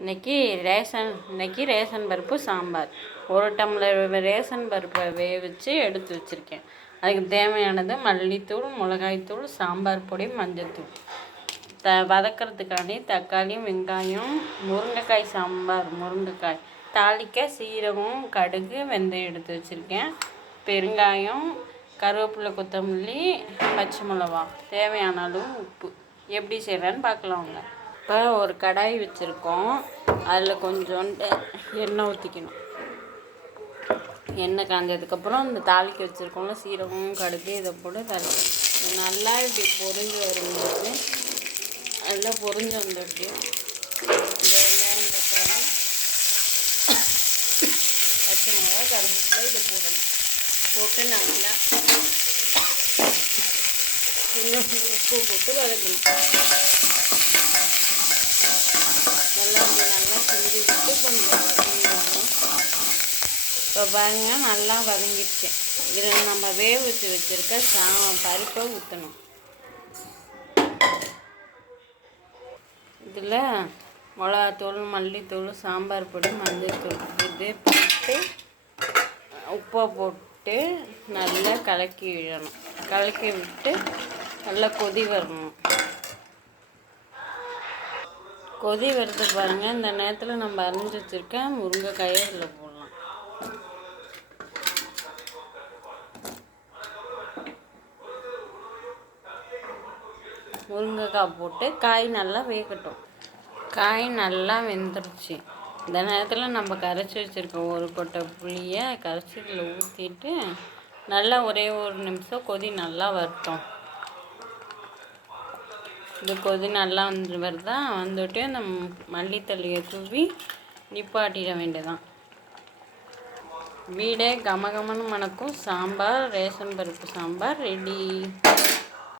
இன்னைக்கு ரேஷன் பருப்பு sambar. 1 tumbler ration பருப்பை வேவிச்சு எடுத்து வச்சுருக்கேன். அதுக்கு தேவையானது மல்லித்தூள், மிளகாய்த்தூள், சாம்பார் பொடி, மஞ்சள்தூள். வதக்கிறதுக்காண்டி தக்காளி, வெங்காயம், முருங்கைக்காய் சாம்பார், முருங்கைக்காய் தாளிக்க சீரகம், கடுகு, வெந்தயம் எடுத்து வச்சுருக்கேன். பெருங்காயம், கருவேப்பிலை, கொத்தமல்லி, பச்சை மிளகா, தேவையான அளவு உப்பு. எப்படி செய்கிறேன்னு பார்க்கலாங்க. இப்போ ஒரு கடாய் வச்சுருக்கோம். அதில் கொஞ்சோண்டு எண்ணெய் ஊற்றிக்கணும். எண்ணெய் காஞ்சதுக்கப்புறம் இந்த தாளிக்க வச்சுருக்கோம்ல சீரகம், கடுகு, இதை போட்டு தாளிக்கணும். நல்லா இப்படி பொரிஞ்சு வரும்போது நல்லா பொரிஞ்சு வந்துட்டு இந்த வெங்காயம், தக்காளி, பச்சை மிளகா, கருவேப்பிலை இதை போடணும். போட்டு நல்லா கொஞ்சம் உப்பு போட்டு வதக்கணும். நல்லா கிண்டி விட்டு கொஞ்சம் வதங்கணும். இப்போ பாருங்கள், நல்லா வதங்கிடுச்சு. இதில் நம்ம வேக வச்சுருக்க பருப்பை ஊற்றணும். இதில் மிளகாத்தூள், மல்லித்தூள், சாம்பார் பொடி, மஞ்சள்தூள் இது போட்டு உப்பை போட்டு நல்லா கலக்கி விடணும். கலக்கி விட்டு நல்லா கொதி வரணும். கொதி வருது பாருங்கள். இந்த நேரத்தில் நம்ம அரிஞ்சு வச்சுருக்க முருங்கைக்காயை இதில் போடலாம். முருங்கைக்காய் போட்டு காய் நல்லா வேகட்டும். காய் நல்லா வெந்துருச்சு. இந்த நேரத்தில் நம்ம கரைச்சி வச்சுருக்க ஒரு கொட்டை புளியை கரைச்சி இதில் ஊற்றிட்டு நல்லா ஒரே ஒரு நிமிஷம் கொதி நல்லா வரட்டும். இது கொதி நல்லா வந்துட்டு அந்த மல்லித்தழையை தூவி நிப்பாட்டிட வேண்டியதான். வீடே கமகமன்னு மணக்கும் சாம்பார், ரேஷன் பருப்பு சாம்பார் ரெடி.